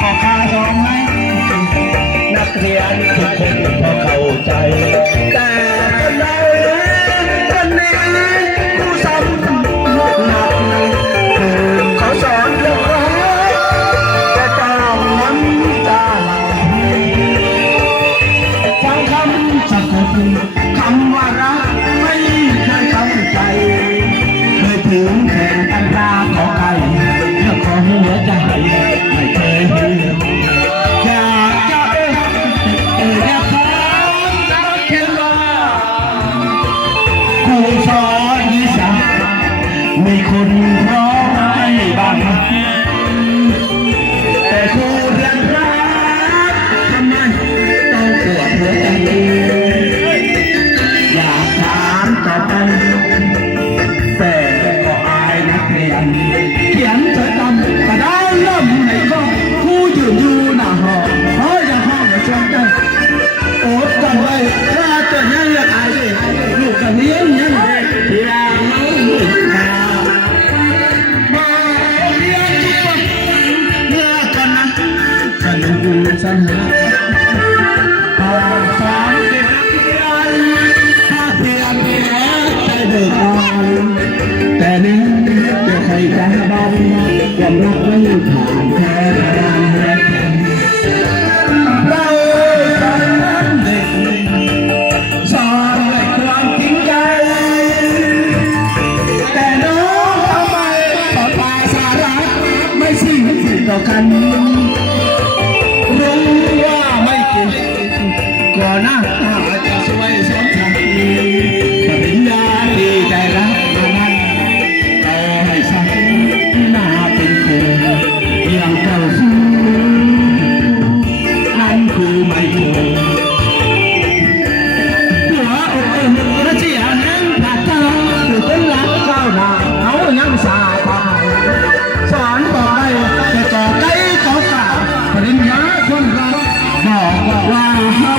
พอข้าสองไหมนักเรียนทุกคนพอเข้าใจแต่คนใดคนนี้ครูซ้ำหนักเขาสอนเรื่องรักแต่ต้องน้ำตาไหลฟังคำสะกดคำว่ารักไม่เคยเข้าใจเคยถึงแข่งกันราขอใครเรื่องของหัวใจไม่เคยเห็นอยากจะอยากขอรักแค่ว่าครูสอนวิชามีคนร้องให้บ้างแต่ครูเรียนรักทำไมต้องปวดหัวใจอยากถามต่อไปแต่ก็อายนักเรียนเขียนเธอตำกระดาษล่มในห้องครูยืนอยู่หน้าห้องเฮ้ยอย่าห้องอย่าชวนกันโอ๊ตกันไว้ถ้าตัวนี้อยากอายสิลูกกันเลี้ยงยังที่เราลูกมาเรียนทุกวันเมื่อกันนะสนุกสนานสอนเด็กเรียนถ้าเรียนให้เด็กอ่านแต่นี้จะใครจะบ้างความรักไม่ผ่านแค่ผ่านแค่เราสอนเด็กสอนด้วยความจริงใจแต่น้องทำไมสอนภาษารักไม่สิ้นต่อกันรู้ว่าไม่เก่งก่อนหน้าจะสวยสมศักดิ์ปริญญาดีใจรักมันต่อให้สักหน้าเป็นเธออย่างเจ้าสู้อันคือไม่เคยหัวอกระเจียนั่งผัดเธอคือต้นรักเจ้าหน้าเอายังสาบานสอนบอกได้แต่ก่อไก่ก่อกาปริญญาคนรักบอกว่าเขา